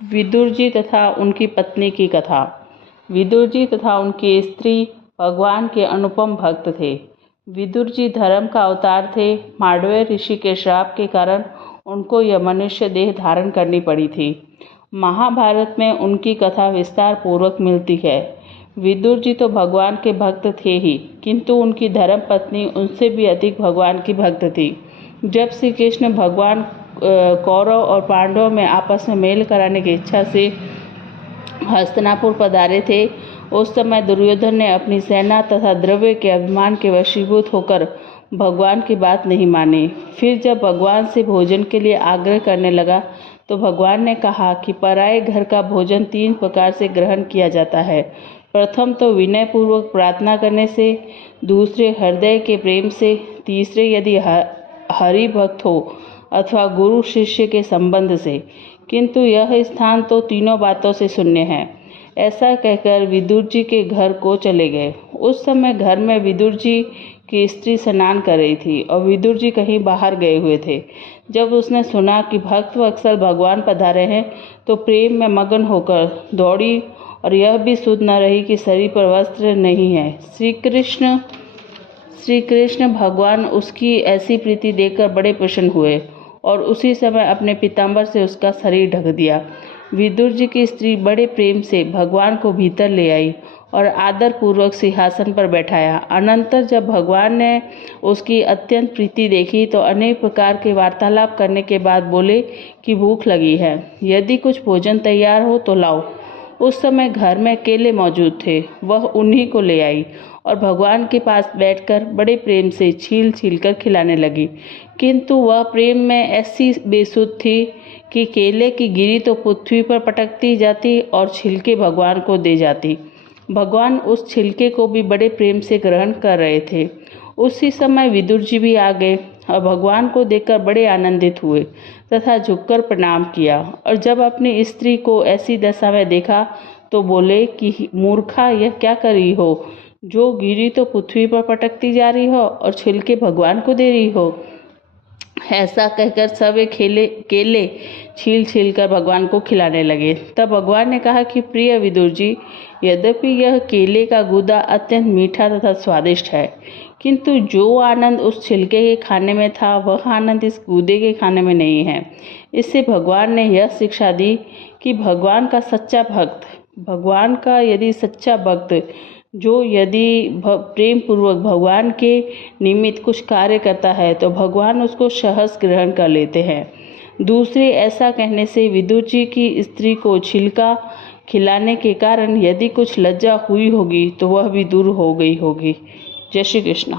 विदुर जी तथा उनकी पत्नी की कथा। विदुर जी तथा उनकी स्त्री भगवान के अनुपम भक्त थे। विदुर जी धर्म का अवतार थे। मांडव्य ऋषि के श्राप के कारण उनको यह मनुष्य देह धारण करनी पड़ी थी। महाभारत में उनकी कथा विस्तार पूर्वक मिलती है। विदुर जी तो भगवान के भक्त थे ही, किंतु उनकी धर्म पत्नी उनसे भी अधिक भगवान की भक्त थी। जब श्री कृष्ण भगवान कौरव और पांडवों में आपस में मेल कराने की इच्छा से हस्तिनापुर पधारे थे, उस समय दुर्योधन ने अपनी सेना तथा द्रव्य के अभिमान के वशीभूत होकर भगवान की बात नहीं मानी। फिर जब भगवान से भोजन के लिए आग्रह करने लगा तो भगवान ने कहा कि पराये घर का भोजन 3 प्रकार से ग्रहण किया जाता है। प्रथम तो विनय पूर्वक प्रार्थना करने से, दूसरे हृदय के प्रेम से, तीसरे यदि हरि भक्त हो अथवा गुरु शिष्य के संबंध से, किंतु यह स्थान तो तीनों बातों से शून्य है। ऐसा कहकर विदुर जी के घर को चले गए। उस समय घर में विदुर जी की स्त्री स्नान कर रही थी और विदुर जी कहीं बाहर गए हुए थे। जब उसने सुना कि भक्त वत्सल भगवान पधारे हैं तो प्रेम में मगन होकर दौड़ी और यह भी सुध न रही कि शरीर पर वस्त्र नहीं है। श्री कृष्ण भगवान उसकी ऐसी प्रीति देखकर बड़े प्रसन्न हुए और उसी समय अपने पीताम्बर से उसका शरीर ढक दिया। विदुर जी की स्त्री बड़े प्रेम से भगवान को भीतर ले आई और आदर पूर्वक सिंहासन पर बैठाया। अनंतर जब भगवान ने उसकी अत्यंत प्रीति देखी तो अनेक प्रकार के वार्तालाप करने के बाद बोले कि भूख लगी है, यदि कुछ भोजन तैयार हो तो लाओ। उस समय घर में केले मौजूद थे, वह उन्हीं को ले आई और भगवान के पास बैठकर बड़े प्रेम से छील छील कर खिलाने लगी। किंतु वह प्रेम में ऐसी बेसुध थी कि केले की गिरी तो पृथ्वी पर पटकती जाती और छिलके भगवान को दे जाती। भगवान उस छिलके को भी बड़े प्रेम से ग्रहण कर रहे थे। उसी समय विदुर जी भी आ गए और भगवान को देखकर बड़े आनंदित हुए तथा झुककर प्रणाम किया, और जब अपनी स्त्री को ऐसी दशा में देखा तो बोले कि मूर्खा, यह क्या कर रही हो? जो गिरी तो पृथ्वी पर पटकती जा रही हो और छिलके भगवान को दे रही हो। ऐसा कहकर सब केले छील छील कर भगवान को खिलाने लगे। तब भगवान ने कहा कि प्रिय विदुर जी, यद्यपि यह केले का गूदा अत्यंत मीठा तथा स्वादिष्ट है, किंतु जो आनंद उस छिलके के खाने में था वह आनंद इस गूदे के खाने में नहीं है। इससे भगवान ने यह शिक्षा दी कि भगवान का सच्चा भक्त जो यदि प्रेम पूर्वक भगवान के निमित्त कुछ कार्य करता है तो भगवान उसको सहर्ष ग्रहण कर लेते हैं। दूसरे ऐसा कहने से विदुर जी की स्त्री को छिलका खिलाने के कारण यदि कुछ लज्जा हुई होगी तो वह भी दूर हो गई होगी। जय श्री कृष्ण।